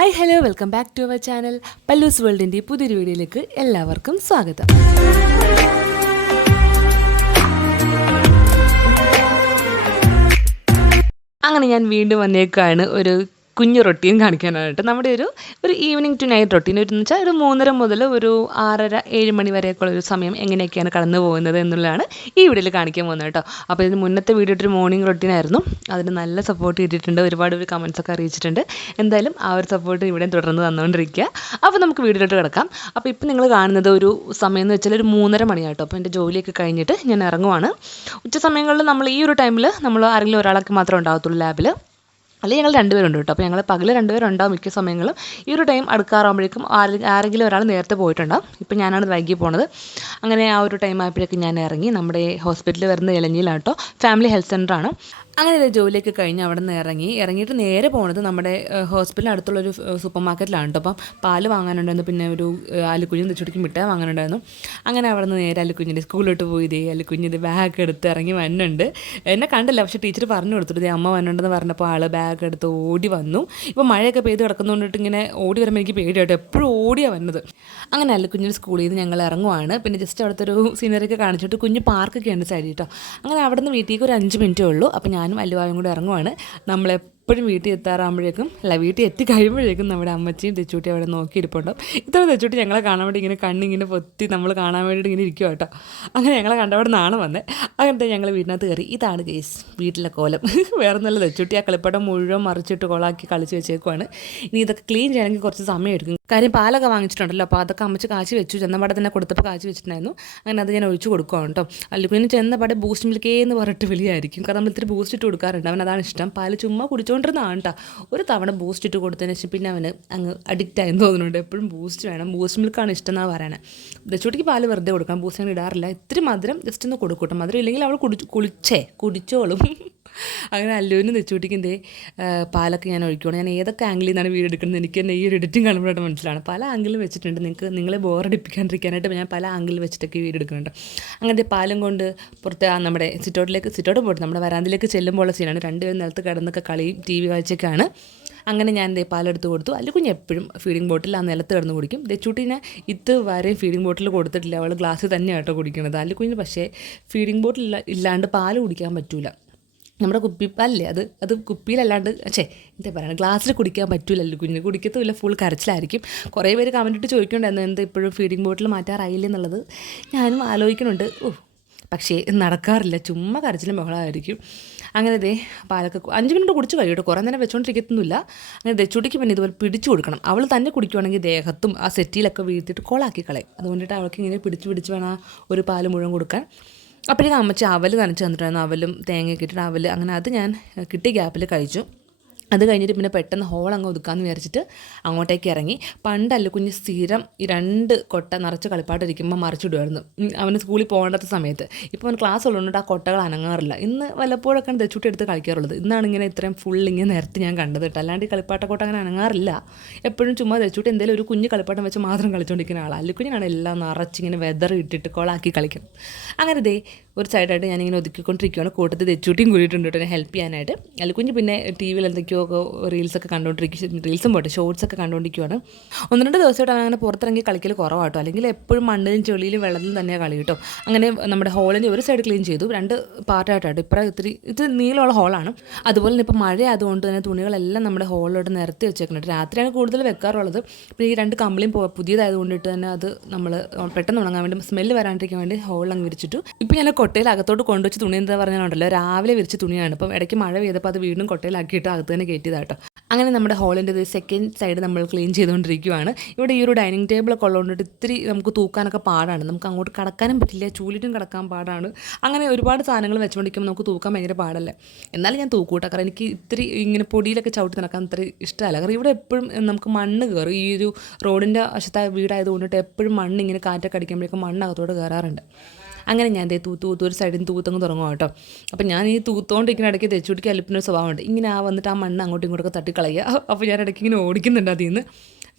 Hi hello welcome back to our channel പല്ലൂസ് വേൾഡിന്റെ പുതിയൊരു വീഡിയോയിലേക്ക് എല്ലാവർക്കും സ്വാഗതം. അങ്ങനെ ഞാൻ വീണ്ടും വന്നേക്കാണ്. ഒരു കുഞ്ഞു റൊട്ടീൻ കാണിക്കാനായിട്ട്. നമ്മുടെ ഒരു ഒരു ഈവനിങ് ടു നൈറ്റ് റൊട്ടീൻ ഒരു വെച്ചാൽ ഒരു മൂന്നര മുതൽ ഒരു ആറര ഏഴ് മണി വരെയൊക്കെയുള്ള ഒരു സമയം എങ്ങനെയൊക്കെയാണ് കടന്നു പോകുന്നത് എന്നുള്ളതാണ് ഈ വീഡിയോയിൽ കാണിക്കാൻ പോകുന്നത് കേട്ടോ. അപ്പോൾ ഇതിന് മുന്നത്തെ വീഡിയോ ഒരു മോർണിംഗ് റൊട്ടീൻ ആയിരുന്നു. അതിന് നല്ല സപ്പോർട്ട് ചെയ്തിട്ടുണ്ട് ഒരുപാട് ഒരു കമൻസ് ഒക്കെ അറിയിച്ചിട്ടുണ്ട്. എന്തായാലും ആ ഒരു സപ്പോർട്ട് ഇവിടെ തുടർന്ന് തന്നുകൊണ്ടിരിക്കുക അപ്പോൾ നമുക്ക് വീഡിയോയിലോട്ട് കിടക്കാം. അപ്പോൾ ഇപ്പോൾ നിങ്ങൾ കാണുന്നത് ഒരു സമയം എന്ന് വെച്ചാൽ ഒരു മൂന്നര മണിയാട്ടോ. അപ്പോൾ എന്റെ ജോലിയൊക്കെ കഴിഞ്ഞിട്ട് ഞാൻ ഇറങ്ങുവാണ്. ഉച്ച സമയങ്ങളിൽ നമ്മൾ ഈ ഒരു ടൈമിൽ നമ്മൾ ആരെങ്കിലും ഒരാളൊക്കെ മാത്രമേ ഉണ്ടാകത്തുള്ളൂ ലാബിൽ അല്ലെങ്കിൽ ഞങ്ങൾ രണ്ടുപേരുണ്ട് കേട്ടോ. അപ്പോൾ ഞങ്ങൾ പകൽ രണ്ടുപേരുണ്ടാവും മിക്ക സമയങ്ങളും. ഈ ഒരു ടൈം അടുക്കാറാകുമ്പോഴേക്കും ആരെ ആരെങ്കിലും ഒരാൾ നേരത്തെ പോയിട്ടുണ്ടാവും. ഇപ്പം ഞാനാണ് വൈകി പോണത്. അങ്ങനെ ആ ഒരു ടൈം ആയപ്പോഴേക്കും ഞാൻ ഇറങ്ങി നമ്മുടെ ഹോസ്പിറ്റലിൽ വരുന്ന ഇലഞ്ഞിയിലാട്ടോ ഫാമിലി ഹെൽത്ത് സെന്ററാണ് അങ്ങനെ ഇത് ജോലിയൊക്കെ കഴിഞ്ഞ് അവിടെ നിന്ന് ഇറങ്ങി. ഇറങ്ങിയിട്ട് നേരെ പോണത് നമ്മുടെ ഹോസ്പിറ്റലിന് അടുത്തുള്ളൊരു സൂപ്പർ മാർക്കറ്റിലാണ് കേട്ടോ അപ്പം പാൽ വാങ്ങാനുണ്ടായിരുന്നു. പിന്നെ ഒരു അല്ലിക്കുഞ്ഞും തെച്ചുടിക്ക് മിഠായി വാങ്ങാനുണ്ടായിരുന്നു. അങ്ങനെ അവിടെ നിന്ന് നേരെ അല്ലിക്കുഞ്ഞിന്റെ സ്കൂളിലോട്ട് പോയി. ഇതേ അല്ലിക്കുഞ്ഞിന്റെ ബാഗ് എടുത്ത് ഇറങ്ങി വന്നുണ്ട് എന്നെ കണ്ടില്ല. പക്ഷേ ടീച്ചർ പറഞ്ഞു കൊടുത്തിട്ട് അമ്മ വന്നുണ്ടെന്ന് പറഞ്ഞപ്പോൾ ആൾ ബാഗ് എടുത്ത് ഓടി വന്നു. ഇപ്പോൾ മഴയൊക്കെ പെയ്ത് കിടക്കുന്നതുകൊണ്ടിട്ട് ഇങ്ങനെ ഓടി വരുമ്പോൾ എനിക്ക് പേടിയാട്ടോ. എപ്പോഴും ഓടിയാണ് വന്നത്. അങ്ങനെ അലിക്കുഞ്ഞിന്റെ സ്കൂളിൽ നിന്ന് ഞങ്ങൾ ഇറങ്ങുവാണ്. പിന്നെ ജസ്റ്റ് അവിടുത്തെ ഒരു സീനറിയൊക്കെ കാണിച്ചിട്ട് കുഞ്ഞ് പാർക്കൊക്കെ ഉണ്ട് സൈഡിൽ കേട്ടോ അങ്ങനെ അവിടെ നിന്ന് വീട്ടിലേക്ക് ഒരു അഞ്ച് മിനിറ്റേ ഉള്ളൂ. അപ്പോൾ ഞാനും അല്ലുവായും കൂടെ ഇറങ്ങുവാണ്. നമ്മളെ എപ്പോഴും വീട്ടിൽ എത്താറാകുമ്പോഴേക്കും അല്ല വീട്ടിൽ എത്തി കഴിയുമ്പോഴേക്കും നമ്മുടെ അമ്മച്ചിയും തെച്ചൂട്ടി അവിടെ നോക്കിയിരിപ്പുണ്ടാവും ഇത്ര തെച്ചൂട്ടി ഞങ്ങളെ കാണാൻ വേണ്ടി ഇങ്ങനെ കണ്ണിങ്ങനെ പൊത്തി നമ്മൾ കാണാൻ വേണ്ടിയിട്ട് ഇങ്ങനെ ഇരിക്കുക കേട്ടോ. അങ്ങനെ ഞങ്ങളെ കണ്ടവിടെ നിന്നാണ് വന്നത് അങ്ങനത്തെ ഞങ്ങൾ വീട്ടിനകത്ത് കയറി. ഇതാണ് കേസ് വീട്ടിലെ കോലം. വേറെ നല്ല തെച്ചൂട്ടി ആ കളിപ്പടം മുഴുവൻ മറിച്ചിട്ട് കോളാക്കി കളിച്ച് വെച്ചേക്കുവാണ്. ഇനി ഇതൊക്കെ ക്ലീൻ ചെയ്യണമെങ്കിൽ കുറച്ച് സമയം എടുക്കും. കാര്യം പാലൊക്കെ വാങ്ങിച്ചിട്ടുണ്ടല്ലോ അപ്പോൾ അതൊക്കെ അമ്മച്ച് കാച്ചി വെച്ചു. ചെന്നപാടെ തന്നെ കൊടുത്തപ്പോൾ കാച്ചി വെച്ചിട്ടുണ്ടായിരുന്നു. അങ്ങനെ അത് ഞാൻ ഒഴിച്ചു കൊടുക്കുകയാണ് കേട്ടോ. അല്ലെങ്കിൽ ചെന്നപാടെ ബൂസ്റ്റ് മിൽക്കേ എന്ന് പറഞ്ഞിട്ട് വിളിയായിരിക്കും കാരണം നമ്മൾ ഇത്തിരി ബൂസ്റ്റ് ഇട്ട് കൊടുക്കാറുണ്ട്. അവൻ അതാണ് ഇഷ്ടം. പാൽ ചുമ്മാ കുടിച്ചുകൊണ്ടിരുന്നതാണ് കേട്ടോ ഒരു തവണ ബൂസ്റ്റ് ഇട്ട് കൊടുത്തതിന് ശേഷം പിന്നെ അവന് അങ്ങ് അഡിക്റ്റ് ആയെന്ന് തോന്നുന്നുണ്ട്. എപ്പോഴും ബൂസ്റ്റ് വേണം. ബൂസ്റ്റ് മിൽക്കാണ് ഇഷ്ടം എന്നാണ് പറയണത് ദച്ചൂട്ടിക്ക് പാൽ വെറുതെ കൊടുക്കാം ബൂസ്റ്റ് ഇടാറില്ല. ഇത്തിരി മധുരം ജസ്റ്റ് ഒന്ന് കൊടുക്കട്ടെ. മധുരം ഇല്ലെങ്കിൽ അവൾ കുടിച്ച് കുളിച്ചേ. കുടിച്ചോളും. അങ്ങനെ അല്ലുവിനും തെച്ചുകൂട്ടിക്കും പാലൊക്കെ ഞാൻ ഒഴിക്കുകയാണ് ഞാൻ ഏതൊക്കെ ആംഗിളിൽ നിന്നാണ് വീഡിയോ എടുക്കുന്നത് എനിക്ക് തന്നെ ഈ ഒരു എഡിറ്റിംഗ് കാണുമ്പോഴും മനസ്സിലാണ്. പല ആംഗിളിൽ വെച്ചിട്ടുണ്ട്. നിങ്ങൾക്ക് നിങ്ങളെ ബോറടിപ്പിക്കാണ്ടിരിക്കാനായിട്ട് ഞാൻ പല ആംഗിളിൽ വെച്ചിട്ടൊക്കെ വീഡിയോ എടുക്കുന്നുണ്ട്. അങ്ങനത്തെ പാലും കൊണ്ട് പുറത്ത് ആ നമ്മുടെ സിറ്റോട്ടിലേക്ക് സിറ്റോട്ട് പോയിട്ട് നമ്മുടെ വരാന്തിലേക്ക് ചെല്ലുമ്പോൾ സീനാണ് രണ്ടുപേരും നിലത്ത് കിടന്നൊക്കെ കളിയും ടി വി കാഴ്ചയൊക്കെയാണ്. അങ്ങനെ ഞാൻ ദേ പാലെടുത്ത് കൊടുത്തു. അല്ല കുഞ്ഞ് എപ്പോഴും ഫീഡിംഗ് ബോട്ടിൽ ആ നിലത്ത് കിടന്ന് കുടിക്കും. ദച്ചൂട്ടിനെ ഇത് വരെയും ഫീഡിംഗ് ബോട്ടിൽ കൊടുത്തിട്ടില്ല. അവൾ ഗ്ലാസ്സിൽ തന്നെയാട്ടോ കുടിക്കുന്നത് അല്ല കുഞ്ഞിന് പക്ഷേ ഫീഡിംഗ് ബോട്ടിൽ ഇല്ലാണ്ട് പാൽ കുടിക്കാൻ പറ്റൂല. നമ്മുടെ കുപ്പി അല്ലേ? അത് അത് കുപ്പിയിലല്ലാണ്ട് പക്ഷേ എന്താ പറയുക ഗ്ലാസ്സിൽ കുടിക്കാൻ പറ്റില്ലല്ലോ കുഞ്ഞ് കുടിക്കത്തുമില്ല ഫുൾ കരച്ചിലായിരിക്കും. കുറേ പേര് കമന്റിട്ട് ഇട്ട് ചോദിക്കുന്നുണ്ടായിരുന്നു എന്താ ഇപ്പോഴും ഫീഡിംഗ് ബോട്ടിൽ മാറ്റാറായില്ല എന്നുള്ളത്? ഞാനും ആലോചിക്കുന്നുണ്ട്. ഓ പക്ഷേ നടക്കാറില്ല. ചുമ്മാ കരച്ചിലും ബഹളമായിരിക്കും. അങ്ങനെ ദേ പാലൊക്കെ അഞ്ച് മിനിറ്റ് കുടിച്ച് കഴിയും കേട്ടോ കുറേ നേരം വെച്ചുകൊണ്ടിരിക്കത്തൊന്നുമില്ല അങ്ങനെ ദച്ചുടിക്ക് പിന്നെ ഇതുപോലെ പിടിച്ചു കൊടുക്കണം. അവൾ തന്നെ കുടിക്കുവാണെങ്കിൽ ദേഹത്തും ആ സെറ്റിയിലൊക്കെ വീഴ്ത്തിയിട്ട് കോളാക്കി കളയും. അതുകൊണ്ടിട്ട് അവൾക്ക് ഇങ്ങനെ പിടിച്ച് പിടിച്ച് വേണം ഒരു പാൽ മുഴുവൻ കൊടുക്കാൻ. അപ്പോഴേക്കും അമ്മച്ചി അവൽ നനച്ച് തന്നിട്ടായിരുന്നു അവലും തേങ്ങയൊക്കെ ഇട്ടിട്ട് അവൽ അങ്ങനെ അത് ഞാൻ കിട്ടിയ ഗ്യാപ്പിൽ കഴിച്ചു. അത് കഴിഞ്ഞിട്ട് പിന്നെ പെട്ടെന്ന് ഹോൾ അങ്ങ് ഒതുക്കാമെന്ന് വിചാരിച്ചിട്ട് അങ്ങോട്ടേക്ക് ഇറങ്ങി. പണ്ടല്ല കുഞ്ഞ് സ്ഥിരം ഈ രണ്ട് കൊട്ട നിറച്ച് കളിപ്പാട്ടിരിക്കുമ്പോൾ മറിച്ചിടുമായിരുന്നു. അവന് സ്കൂളിൽ പോകേണ്ടാത്ത സമയത്ത്. ഇപ്പോൾ അവൻ ക്ലാസ് ഉള്ളതുകൊണ്ട് ആ കൊട്ടകൾ അനങ്ങാറില്ല. ഇന്ന് വല്ലപ്പോഴൊക്കെയാണ് തെച്ചുട്ടി എടുത്ത് കളിക്കാറുള്ളത്. ഇന്നാണ് ഇങ്ങനെ ഇത്രയും ഫുൾ ഇങ്ങനെ നേരത്തെ ഞാൻ കണ്ടത് കേട്ടോ. അല്ലാണ്ട് ഈ കളിപ്പാട്ടക്കൊട്ട അങ്ങനെ അനങ്ങാറില്ല. എപ്പോഴും ചുമ്മാ തെച്ചുട്ടി എന്തെങ്കിലും ഒരു കുഞ്ഞ് കളിപ്പാട്ടം വെച്ച് മാത്രം കളിച്ചുകൊണ്ടിരിക്കുന്ന ആളാണ് കുഞ്ഞാണ് എല്ലാം നിറച്ചിങ്ങനെ വെതർ ഇട്ടിട്ട് കൊളാക്കി കളിക്കും അങ്ങനെ ദേ ഒരു സൈഡായിട്ട് ഞാനിങ്ങനെ ഒതുക്കിക്കൊണ്ടിരിക്കുകയാണ് കൂട്ടത്തിൽ തെച്ചൂട്ടിയും കൂടിയിട്ടുണ്ട് കേട്ടോ. ഹെൽപ്പ് ചെയ്യാനായിട്ട്. അല്ലിക്കുഞ്ഞ് പിന്നെ ടി വിയിൽ എന്തൊക്കെയോ റീൽസൊക്കെ കണ്ടുകൊണ്ടിരിക്കും റീൽസും പോട്ടെ ഷോർട്സൊക്കെ കണ്ടുകൊണ്ടിരിക്കുകയാണ് ഒന്ന് രണ്ട് ദിവസമായിട്ട് അങ്ങനെ പുറത്തിറങ്ങി കളിക്കൽ കുറവാട്ടോ. അല്ലെങ്കിൽ എപ്പോഴും മണ്ണിലും ചെളിയിലും വെള്ളത്തിലും തന്നെയാണ് കളി കേട്ടോ. അങ്ങനെ നമ്മുടെ ഹോളിന്റെ ഒരു സൈഡ് ക്ലീൻ ചെയ്തു. രണ്ട് പാർട്ടായിട്ടാണ് ഇപ്പം ഇത്തിരി ഇത് നീളമുള്ള ഹോളാണ് അതുപോലെ തന്നെ ഇപ്പോൾ മഴ ആയതുകൊണ്ട് തന്നെ തുണികളെല്ലാം നമ്മുടെ ഹോളിലോട്ട് നിരത്തി വെച്ചേക്കുന്നുണ്ട്. രാത്രിയാണ് കൂടുതൽ വെക്കാറുള്ളത്. പിന്നെ ഈ രണ്ട് കമ്പിളിയും പുതിയതായത് കൊണ്ടിട്ട് തന്നെ അത് നമ്മൾ പെട്ടെന്ന് ഉണങ്ങാൻ വേണ്ടി സ്മെല്ല് വരാണ്ടിരിക്കാൻ വേണ്ടി ഹോളിൽ അങ്ങ് വിരിച്ചിട്ടു. ഇപ്പം ഞാൻ കൊട്ടയിൽ അകത്തോട്ട് കൊണ്ടുവച്ച് തുണി എന്താ പറഞ്ഞാലുണ്ടല്ലോ രാവിലെ വിരിച്ച തുണിയാണ്. ഇപ്പം ഇടയ്ക്ക് മഴ പെയ്തപ്പോൾ അത് വീണ്ടും കൊട്ടയിലാക്കിയിട്ട് അകത്ത് തന്നെ കയറ്റിയതാട്ടോ അങ്ങനെ നമ്മുടെ ഹോളിന്റെ സെക്കൻഡ് സൈഡ് നമ്മൾ ക്ലീൻ ചെയ്തുകൊണ്ടിരിക്കുകയാണ് ഇവിടെ ഈ ഒരു ഡൈനിങ് ടേബിളൊക്കെ ഉള്ളതുകൊണ്ട് ഇത്തിരി നമുക്ക് തൂക്കാനൊക്കെ പാടാണ്. നമുക്ക് അങ്ങോട്ട് കടക്കാനും പറ്റില്ല ചൂലിട്ടും കിടക്കാൻ പാടാണ്. അങ്ങനെ ഒരുപാട് സാധനങ്ങൾ വെച്ചുകൊണ്ടിരിക്കുമ്പോൾ നമുക്ക് തൂക്കാൻ ഭയങ്കര പാടല്ലേ? എന്നാലും ഞാൻ തൂക്കൂട്ടാ കാരണം എനിക്ക് ഇത്തിരി ഇങ്ങനെ പൊടിയിലൊക്കെ ചവിട്ടി നടക്കാൻ അത്ര ഇഷ്ടമല്ല. കാരണം ഇവിടെ എപ്പോഴും നമുക്ക് മണ്ണ് കയറും ഈ ഒരു റോഡിന്റെ വശത്തായ വീടായതുകൊണ്ടിട്ട് എപ്പോഴും മണ്ണ് ഇങ്ങനെ കാറ്റൊക്കെ അടിക്കുമ്പോഴേക്കും മണ്ണ് അകത്തോട്ട് കയറാറുണ്ട് അങ്ങനെ ഞാൻ ദേ തൂത്ത് തൂത്ത് ഒരു സൈഡിൽ നിന്ന് തൂത്തങ്ങ് തുടങ്ങും കേട്ടോ. അപ്പം ഞാൻ ഈ തൂത്തോണ്ടിരിക്കുന്ന ഇടയ്ക്ക് തെച്ചുടിക്ക് അലിപ്പിനൊരു സ്വഭാവമുണ്ട്. ഇങ്ങനെ ആ വന്നിട്ട് ആ മണ്ണ് അങ്ങോട്ടും ഇങ്ങോട്ടൊക്കെ തട്ടിക്കളയുക. അപ്പോൾ ഞാൻ ഇടയ്ക്ക് ഇങ്ങനെ ഓടിക്കുന്നുണ്ട് അതിൽ നിന്ന്.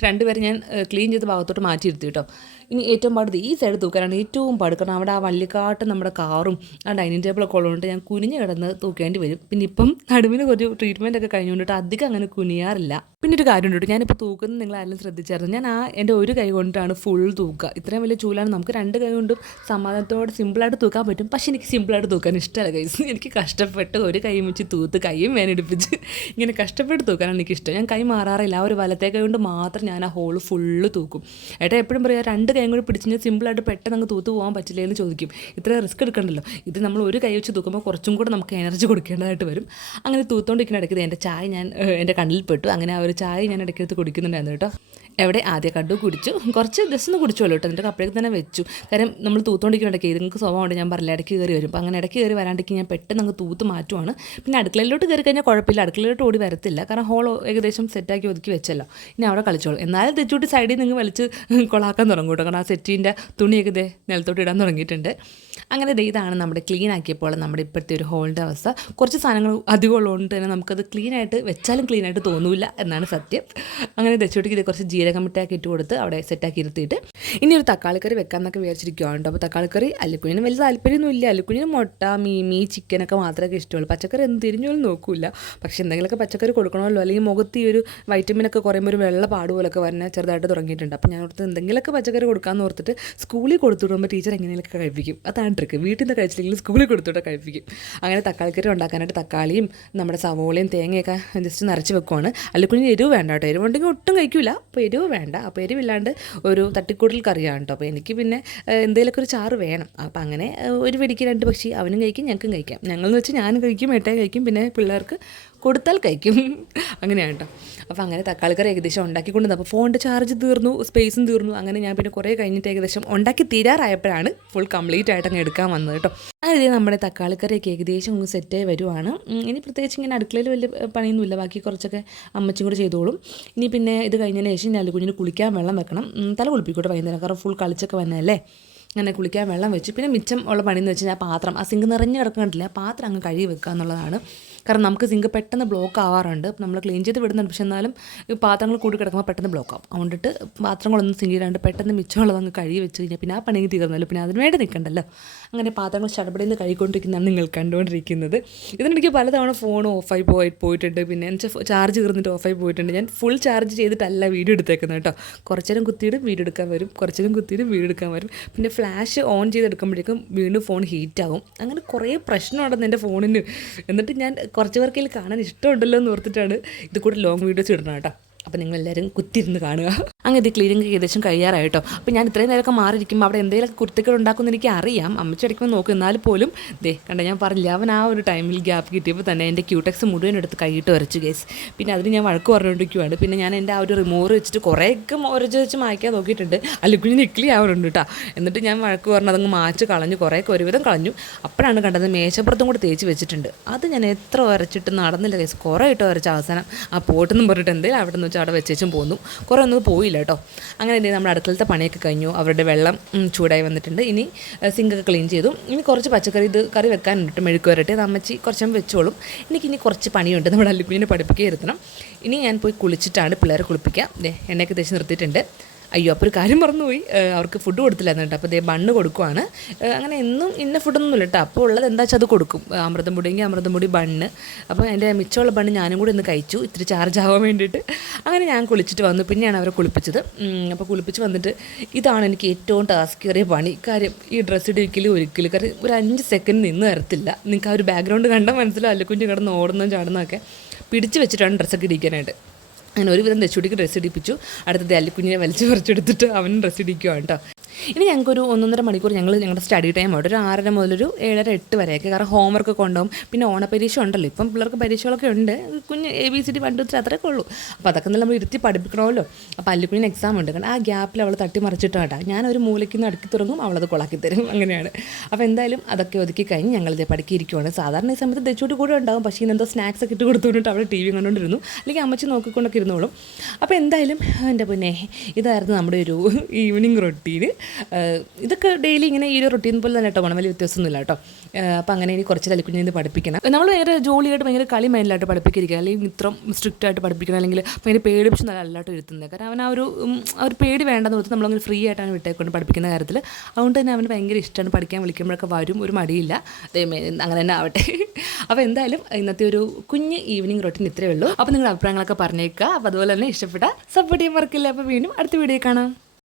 രണ്ടുപേരെ ഞാൻ ക്ലീൻ ചെയ്ത ഭാഗത്തോട്ട് മാറ്റിയിരുത്തി കേട്ടോ. ഇനി ഏറ്റവും പാടുത് ഈ സൈഡ് തൂക്കാനാണ് ഏറ്റവും പാട്. കാരണം അവിടെ ആ വള്ളിക്കാട്ട് നമ്മുടെ കാറും ആ ഡൈനിങ് ടേബിളൊക്കെ ഉള്ളതുകൊണ്ട് ഞാൻ കുനിഞ്ഞ് കിടന്ന് തൂക്കേണ്ടി വരും. പിന്നെ ഇപ്പം നടുവിന് ഒരു ട്രീറ്റ്മെന്റൊക്കെ കഴിഞ്ഞുകൊണ്ടിട്ട് അധികം അങ്ങനെ കുനിയാറില്ല. പിന്നെ ഒരു കാര്യമുണ്ട് കേട്ടോ. ഞാനിപ്പോൾ തൂക്കുന്നത് നിങ്ങൾ ആരെങ്കിലും ശ്രദ്ധിച്ചായിരുന്നു? ഞാൻ ആ എന്റെ ഒരു കൈ കൊണ്ടാണ് ഫുൾ തൂക്കുക. ഇത്രയും വലിയ ചൂലാണ് നമുക്ക് രണ്ട് കൈ കൊണ്ടും സമാധാനത്തോടെ സിമ്പിളായിട്ട് തൂക്കാൻ പറ്റും. പക്ഷേ എനിക്ക് സിമ്പിളായിട്ട് തൂക്കാൻ ഇഷ്ടമല്ല കൈസ് എനിക്ക് കഷ്ടപ്പെട്ട് ഒരു കൈ വെച്ച് തൂത്ത് കൈയും വേനെടുപ്പിച്ച് ഇങ്ങനെ കഷ്ടപ്പെട്ട് തൂക്കാനാണ് എനിക്കിഷ്ടം. ഞാൻ കൈ മാറാറില്ല. ആ ഒരു വലത്തെ കൈ കൊണ്ട് മാത്രം ഞാൻ ആ ഹോൾ ഫുള്ള് തൂക്കും. ഏട്ടാ എപ്പോഴും പറയാം രണ്ട് കൈയും കൂടി പിടിച്ച് കഴിഞ്ഞാൽ സിമ്പിളായിട്ട് പെട്ടെന്ന് അങ്ങ് തൂത്ത് പോകാൻ പറ്റില്ല? എന്ന് ചോദിക്കും. ഇത്ര റിസ്ക് എടുക്കണ്ടല്ലോ? ഇത് നമ്മൾ ഒരു കൈ വെച്ച് തൂക്കുമ്പോൾ കുറച്ചും കൂടെ നമുക്ക് എനർജി കൊടുക്കേണ്ടതായിട്ട് വരും. അങ്ങനെ തൂത്തോണ്ടിരിക്കുന്ന ഇടയ്ക്ക് എന്റെ ചായ ഞാൻ എന്റെ കണ്ണിൽ പെട്ടു. അങ്ങനെ ആ ഒരു ചായ ഞാൻ ഇടയ്ക്കെടുത്ത് കുടിക്കുന്നുണ്ടായിരുന്നു കേട്ടോ. എവിടെ ആദ്യം കണ്ടു കുടിച്ചു. കുറച്ച് ജസ്റ്റ് ഒന്ന് കുടിച്ചോളൂ കേട്ടോ. എന്നിട്ട് കപ്പലേക്ക് തന്നെ വെച്ചു. കാരണം നമ്മൾ തൂത്തോണ്ടിരിക്കുന്ന ഇടയ്ക്ക് നിങ്ങൾക്ക് സ്വഭാവമുണ്ട്. ഞാൻ പറഞ്ഞില്ല ഇടയ്ക്ക് കയറി വരും. അപ്പോൾ അങ്ങനെ ഇടയ്ക്ക് കയറി വരാണ്ടിരിക്കും. ഞാൻ പെട്ടെന്ന് അങ്ങ് തൂത്ത് മാറ്റുവാണ്. പിന്നെ അടുക്കളയിലോട്ട് കയറി കഴിഞ്ഞാൽ കുഴപ്പമില്ല. അടുക്കളയിലോട്ട് ഓടി വരത്തില്ല. കാരണം ഹോൾ ഏകദേശം സെറ്റാക്കി ഒതുക്കി വെച്ചല്ലോ. ഇനി അവിടെ കളിച്ചോളൂ. എന്നാലും തെച്ചൂട്ടി സൈഡിൽ നിങ്ങൾ വലിച്ച് കൊളാക്കാൻ തുടങ്ങും കേട്ടോ. കാരണം ആ സെറ്റിന്റെ തുണിയൊക്കെ ഇതേ നിലത്തോട്ട് ഇടാൻ തുടങ്ങിയിട്ടുണ്ട്. അങ്ങനെ ഇതാണ് നമ്മുടെ ക്ലീൻ ആക്കിയപ്പോൾ നമ്മുടെ ഇപ്പോഴത്തെ ഒരു ഹോളിന്റെ അവസ്ഥ. കുറച്ച് സാധനങ്ങൾ അധികം ഉള്ളതുകൊണ്ട് തന്നെ നമുക്കത് ക്ലീനായിട്ട് വെച്ചാലും ക്ലീനായിട്ട് തോന്നില്ല തോന്നൂല എന്നാണ് സത്യം. അങ്ങനെ തെച്ചൂട്ടിക്ക് ഇത് കുറച്ച് ജീരകം മിഠാക്കി ഇട്ട് കൊടുത്ത് അവിടെ സെറ്റാക്കി ഇരുത്തിയിട്ട് ഇനി ഒരു തക്കാളിക്കറി വെക്കാമെന്നൊക്കെ വിചാരിച്ചിരിക്കുകയാണ് കേട്ടോ. അപ്പോൾ തക്കാളിക്കറി അല്ലിക്കുഞ്ഞിന് വലിയ താല്പര്യമൊന്നും ഇല്ല അല്ലിക്കുഞ്ഞിന് മുട്ട മീമി ചിക്കനൊക്കെ മാത്രമേ ഇഷ്ടമുള്ളൂ. പച്ചക്കറി എന്ത് തിരിഞ്ഞോലും നോക്കില്ല പക്ഷേ എന്തെങ്കിലുമൊക്കെ പച്ചക്കറി കൊടുക്കണമല്ലോ. അല്ലെങ്കിൽ മുഖത്ത് ഈ ഒരു വൈറ്റമിനൊക്കെ കുറയുമ്പോൾ ഒരു വെള്ള പാട് പോലൊക്കെ വരണ ചെറുതായിട്ട് തുടങ്ങിയിട്ടുണ്ട്. അപ്പോൾ ഞാൻ ഓർത്ത് എന്തെങ്കിലുമൊക്കെ പച്ചക്കറി കൊടുക്കാമെന്ന് ഓർത്തിട്ട് സ്കൂളിൽ കൊടുത്തു വിടുമ്പോൾ ടീച്ചർ എങ്ങനെയൊക്കെ കഴിപ്പിക്കും. അതാണ് ട്രിക്ക്. വീട്ടിൽ നിന്ന് കഴിച്ചില്ലെങ്കിൽ സ്കൂളിൽ കൊടുത്തുവിട്ട് കഴിപ്പിക്കും. അങ്ങനെ തക്കാളിക്കറി ഉണ്ടാക്കാനായിട്ട് തക്കാളിയും നമ്മുടെ സവോളയും തേങ്ങയൊക്കെ ജസ്റ്റ് നിറച്ച് വെക്കുവാണ്. അല്ലിക്കുഞ്ഞിന് എരിവ് വേണ്ട കേട്ടോ. എരിവ് ഉണ്ടെങ്കിൽ ഒട്ടും കഴിക്കില്ല അപ്പോൾ എരിവ് വേണ്ട. അപ്പോൾ എരിവില്ലാണ്ട് ഒരു തട്ടിക്കൂടൽ കറിയാണ് കേട്ടോ അപ്പോൾ എനിക്ക് പിന്നെ എന്തെങ്കിലുമൊക്കെ ഒരു ചാറ് വേണം. അപ്പോൾ അങ്ങനെ ഒരു വെടിക്ക് രണ്ട് പക്ഷി അവനും കഴിക്കും ഞങ്ങൾക്കും കഴിക്കാം. ഞങ്ങളെന്ന് വെച്ചാൽ ഞാനും കഴിക്കും ഏട്ടയും കഴിക്കും പിന്നെ പിള്ളേർക്ക് കൊടുത്താൽ കഴിക്കും. അങ്ങനെയാണ് കേട്ടോ. അപ്പോൾ അങ്ങനെ തക്കാളി കറി ഏകദേശം ഉണ്ടാക്കിക്കൊണ്ട് അപ്പോൾ ഫോണിന്റെ ചാർജ് തീർന്നു സ്പേസും തീർന്നു. അങ്ങനെ ഞാൻ പിന്നെ കുറേ കഴിഞ്ഞിട്ട് ഏകദേശം ഉണ്ടാക്കി തീരാറായപ്പോഴാണ് ഫുൾ കംപ്ലീറ്റ് ആയിട്ട് അങ്ങ് എടുക്കാൻ വന്നത് കേട്ടോ. ഇതേ നമ്മുടെ തക്കാളി കറിയൊക്കെ ഏകദേശം ഒന്ന് സെറ്റായി വരുവാണ്. ഇനി പ്രത്യേകിച്ച് ഇങ്ങനെ അടുക്കളയിൽ വലിയ പണിയൊന്നുമില്ല. ബാക്കി കുറച്ചൊക്കെ അമ്മച്ചും കൂടെ ചെയ്തോളും. ഇനി പിന്നെ ഇത് കഴിഞ്ഞതിന് ശേഷം ഞാൻ കുഞ്ഞിന് കുളിക്കാൻ വെള്ളം വെക്കണം. തല കുളിപ്പിക്കോട്ടെ വൈകുന്നേരം. കാരണം ഫുൾ കളിച്ചൊക്കെ വന്നതല്ലേ? അങ്ങനെ കുളിക്കാൻ വെള്ളം വെച്ച് പിന്നെ മിച്ചം ഉള്ള പണിയെന്ന് വെച്ച് കഴിഞ്ഞാൽ പാത്രം ആ സിങ്ക് നിറഞ്ഞ് കിടക്കുന്നില്ല പാത്രം അങ്ങ് കഴുകി വെക്കുക എന്നുള്ളതാണ്. കാരണം നമുക്ക് സിങ്ക് പെട്ടെന്ന് ബ്ലോക്ക് ആവാറുണ്ട്. നമ്മൾ ക്ലീൻ ചെയ്ത് വിടുന്നുണ്ട്. പക്ഷെ എന്നാലും പാത്രങ്ങൾ കൂടി കിടക്കുമ്പോൾ പെട്ടെന്ന് ബ്ലോക്ക് ആവും. അതുകൊണ്ടിട്ട് പാത്രങ്ങളൊന്നും സിങ്ക് ചെയ്യാണ്ട് പെട്ടെന്ന് മിച്ചമുള്ളത് അങ്ങ് കഴുകി വെച്ച് കഴിഞ്ഞാൽ പിന്നെ ആ പണി തീർന്നല്ലോ. പിന്നെ അതിന് വേണ്ടി നിൽക്കണ്ടല്ലോ അങ്ങനെ പാത്രങ്ങൾ ചടപടിയിൽ നിന്ന് കഴുകിക്കൊണ്ടിരിക്കുന്നതാണ് നിങ്ങൾ കണ്ടുകൊണ്ടിരിക്കുന്നത്. ഇതിനിടയ്ക്ക് പലതവണ ഫോൺ ഓഫായി പോയി പോയിട്ടുണ്ട്. പിന്നെ എന്ന് വെച്ചാൽ ചാർജ് തീർന്നിട്ട് ഓഫായി പോയിട്ടുണ്ട്. ഞാൻ ഫുൾ ചാർജ് ചെയ്തിട്ടല്ല വീഡിയോ എടുത്തേക്കുന്നത് കേട്ടോ. കുറച്ചേരം കുത്തിയിടും വീഡിയോ എടുക്കാൻ വരും. കുറച്ചേരം കുത്തിയിടും വീഡിയോ എടുക്കാൻ വരും. പിന്നെ ഫ്ലാഷ് ഓൺ ചെയ്തെടുക്കുമ്പോഴേക്കും വീണ്ടും ഫോൺ ഹീറ്റാവും അങ്ങനെ കുറേ പ്രശ്നമുണ്ടെന്ന് എന്റെ ഫോണിന് എന്നിട്ട് ഞാൻ കുറച്ച് പേർക്കിൽ കാണാൻ ഇഷ്ടമുണ്ടല്ലോ എന്ന് ഓർത്തിട്ടാണ് ഇത് കൂടെ ലോങ് വീഡിയോസ് ഇടണം കേട്ടോ. അപ്പോൾ നിങ്ങളെല്ലാവരും കുത്തിരുന്ന് കാണുക. അങ്ങനെ ഇത് ക്ലീനിങ് ഏകദേശം കഴിയാറായിട്ടോ അപ്പോൾ ഞാൻ ഇത്രയും നേരമൊക്കെ മാറിയിരിക്കുമ്പോൾ അവിടെ എന്തെങ്കിലുമൊക്കെ കുർത്തികൾ ഉണ്ടാക്കുമെന്ന് എനിക്ക് അറിയാം. അമ്മച്ചി അടിക്കുമ്പോൾ നോക്കും എന്നാൽ പോലും ദേ കണ്ട ഞാൻ പറഞ്ഞില്ല അവൻ ആ ഒരു ടൈമിൽ ഗ്യാപ്പ് കിട്ടിയപ്പോൾ തന്നെ എന്റെ ക്യൂടെക്സ് മുഴുവൻ എടുത്ത് കൈയിട്ട് വരച്ചു കേസ് പിന്നെ അതിന് ഞാൻ വഴക്ക് പറഞ്ഞുകൊണ്ടിരിക്കുകയാണ് പിന്നെ ഞാൻ എന്റെ ആ ഒരു റിമോർ വെച്ചിട്ട് കുറേയൊക്കെ ഒരച്ച് വെച്ച് മായ്ക്കാൻ നോക്കിയിട്ടുണ്ട്. അല്ലെങ്കിൽ നിക്ലി ആവുന്നുണ്ട് കേട്ടോ എന്നിട്ട് ഞാൻ വഴക്ക് പറഞ്ഞത് അങ്ങ് മാച്ച് കളഞ്ഞു കുറേയൊക്കെ ഒരുവിധം കളഞ്ഞു. അപ്പോഴാണ് കണ്ടത് മേശപ്പുറത്തും കൂടെ തേച്ച് വെച്ചിട്ടുണ്ട്. അത് ഞാൻ എത്ര വരച്ചിട്ട് നടന്നില്ല കേസ് കുറേ ഇട്ട് വരച്ച അവസാനം. ആ പോട്ടെന്നും പറഞ്ഞിട്ട് എന്തെങ്കിലും അവിടെ നിന്ന് വെച്ചാൽ അവിടെ വെച്ചേച്ചും പോന്നു. കുറേ ഒന്നും പോയില്ല. കേട്ടോ. അങ്ങനെ എന്തെങ്കിലും നമ്മുടെ അടുക്കളത്തെ പണിയൊക്കെ കഴിഞ്ഞു. അവരുടെ വെള്ളം ചൂടായി വന്നിട്ടുണ്ട്. ഇനി സിങ്കൊക്കെ ക്ലീൻ ചെയ്തു. ഇനി കുറച്ച് പച്ചക്കറി ഇത് കറി വെക്കാനുണ്ട് മെഴുക്ക് വരട്ടെ. അമ്മച്ചി കുറച്ചും വെച്ചോളും. എനിക്കിനി കുറച്ച് പണിയുണ്ട്. നമ്മുടെ അല്ലിക്കുഞ്ഞിനെ പഠിപ്പിക്കുക ഇരുത്തണം. ഇനി ഞാൻ പോയി കുളിച്ചിട്ടാണ് പിള്ളേരെ കുളിപ്പിക്കുക. എണ്ണയൊക്കെ തേച്ച് നിർത്തിയിട്ടുണ്ട്. അയ്യോ അപ്പോൾ ഒരു കാര്യം മറന്നുപോയി. അവർക്ക് ഫുഡ് കൊടുത്തില്ലായിരുന്നു കേട്ടോ. അപ്പോൾ ദേ ബണ്ണ് കൊടുക്കുവാണ്. അങ്ങനെ എന്നും ഇന്ന ഫുഡൊന്നും ഇല്ല കേട്ടോ. അപ്പോൾ ഉള്ളത് എന്താ വെച്ചാൽ അത് കൊടുക്കും. അമൃതം പൊടിയെങ്കിൽ അമൃതം പൊടി ബണ്ണ് അപ്പോൾ എന്റെ മിച്ചമുള്ള ബണ്ണ് ഞാനും കൂടി ഒന്ന് കഴിച്ചു. ഇത്തിരി ചാർജ് ആവാൻ വേണ്ടിയിട്ട്. അങ്ങനെ ഞാൻ കുളിച്ചിട്ട് വന്നു. പിന്നെയാണ് അവരെ കുളിപ്പിച്ചത്. അപ്പോൾ കുളിപ്പിച്ച് വന്നിട്ട് ഇതാണ് എനിക്ക് ഏറ്റവും ടാസ്ക് കയറിയ പണി. കാര്യം ഈ ഡ്രസ്സ് ഇടിക്കലും ഒരിക്കലും കാര്യം ഒരു അഞ്ച് സെക്കൻഡ് നിന്ന് തരത്തില്ല നിങ്ങൾക്ക് ആ ഒരു ബാക്ക്ഗ്രൗണ്ട് കണ്ടാൽ മനസ്സിലാവും അല്ലെ കിടന്ന് ഓടുന്നതും ചാടുന്നതൊക്കെ പിടിച്ച് വെച്ചിട്ടാണ് ഡ്രസ്സൊക്കെ ഇടിക്കാനായിട്ട്. അങ്ങനെ ഒരുവിധം ദച്ചുടിക്ക് ഡ്രസ്സ് ഇടിപ്പിച്ചു. അടുത്തത് അല്ലിക്കുഞ്ഞിനെ വലിച്ചു പറിച്ചെടുത്തിട്ട് അവനും ഡ്രസ്സ് ഇടിക്കുവാണ് കേട്ടോ ഇനി ഞങ്ങൾക്കൊരു ഒന്നൊന്നര മണിക്കൂർ ഞങ്ങൾ ഞങ്ങളുടെ സ്റ്റഡി ടൈം ആയിട്ട് ഒരു ആറര മുതലൊരു ഏഴര എട്ട് വരെയൊക്കെ. കാരണം ഹോംവർക്ക് കൊണ്ടുപോകും. പിന്നെ ഓണപരീക്ഷ ഉണ്ടല്ലോ. ഇപ്പം പിള്ളേർക്ക് പരീക്ഷകളൊക്കെ ഉണ്ട്. കുഞ്ഞ് എ ബി സി ഡി പണ്ട് ടു അത്രയൊക്കെ ഉള്ളൂ. അപ്പോൾ അതൊക്കെ നമ്മൾ ഇരുത്തി പഠിപ്പിക്കണമല്ലോ. അപ്പോൾ അല്ലിക്കുഞ്ഞിന് എക്സാം ഉണ്ട്. കാരണം ആ ഗ്യാപ്പിൽ അവൾ തട്ടി മറിച്ചിട്ടാട്ടാ ഞാൻ ഒരു മൂലയ്ക്ക് നിന്ന് അടുക്കി തുടങ്ങും അവളത് കൊളാക്കി തരും. അങ്ങനെയാണ്. അപ്പോൾ എന്തായാലും അതൊക്കെ ഒതുക്കി കഴിഞ്ഞ് ഞങ്ങൾ ഇത് പഠിക്കിയിരിക്കുവാണ്. സാധാരണ ഈ സമയത്ത് ദച്ചോട്ട് കൂടെ ഉണ്ടാകും പക്ഷേ ഇന്നെന്തോ സ്നാക്സ് ഒക്കെ ഇട്ട് കൊടുത്തുകൊണ്ടിട്ട് അവൾ ടി വി കണ്ടുകൊണ്ടിരുന്നു അല്ലെങ്കിൽ അമ്മച്ചി നോക്കിക്കൊണ്ടൊക്കെ ഇരുന്നോളും. അപ്പോൾ എന്തായാലും എന്റെ പിന്നെ ഇതായിരുന്നു നമ്മുടെ ഒരു ഈവനിങ് റൊട്ടീന് ഇതൊക്കെ ഡെയിലി ഇങ്ങനെ ഈ ഒരു റൊട്ടീൻ പോലെ തന്നെ കേട്ടോ പോകണം വലിയ വ്യത്യാസമൊന്നുമില്ല കേട്ടോ. അപ്പോൾ അങ്ങനെ ഇനി കുറച്ച് തലക്കുഞ്ഞിന് പഠിപ്പിക്കണം. നമ്മൾ ഭയങ്കര ജോലിയായിട്ട് ഭയങ്കര കളി മൈൻഡിലായിട്ട് പഠിപ്പിക്കുക അല്ലെങ്കിൽ ഇത്ര സ്ട്രിക്റ്റ് ആയിട്ട് പഠിപ്പിക്കണം. അല്ലെങ്കിൽ ഭയങ്കര പേടിപ്പിച്ച് നല്ല അല്ലാട്ട് ഇരുത്തുന്നത് കാരണം അവൻ ആ ഒരു ആ ഒരു പേടി വേണ്ടെന്ന് കൊടുത്ത് നമ്മളങ്ങനെ ഫ്രീ ആയിട്ടാണ് വിട്ടേക്കൊണ്ട് പഠിപ്പിക്കുന്ന കാര്യത്തിൽ അതുകൊണ്ട് തന്നെ അവന് ഭയങ്കര ഇഷ്ടമാണ് പഠിക്കാൻ വിളിക്കുമ്പോഴൊക്കെ വരും ഒരു മടിയില്ല. അങ്ങനെ തന്നെ ആവട്ടെ. അപ്പോൾ എന്തായാലും ഇന്നത്തെ ഒരു കുഞ്ഞ് ഈവനിങ് റൊട്ടീൻ ഇത്രയേ ഉള്ളൂ. അപ്പോൾ നിങ്ങളുടെ അഭിപ്രായങ്ങളൊക്കെ പറഞ്ഞേക്കുക. അപ്പോൾ അതുപോലെ തന്നെ ഇഷ്ടപ്പെട്ട സപ്പോർട്ട് ചെയ്യാൻ മറക്കില്ല അപ്പോൾ വീണ്ടും അടുത്ത വീഡിയോ കാണാം.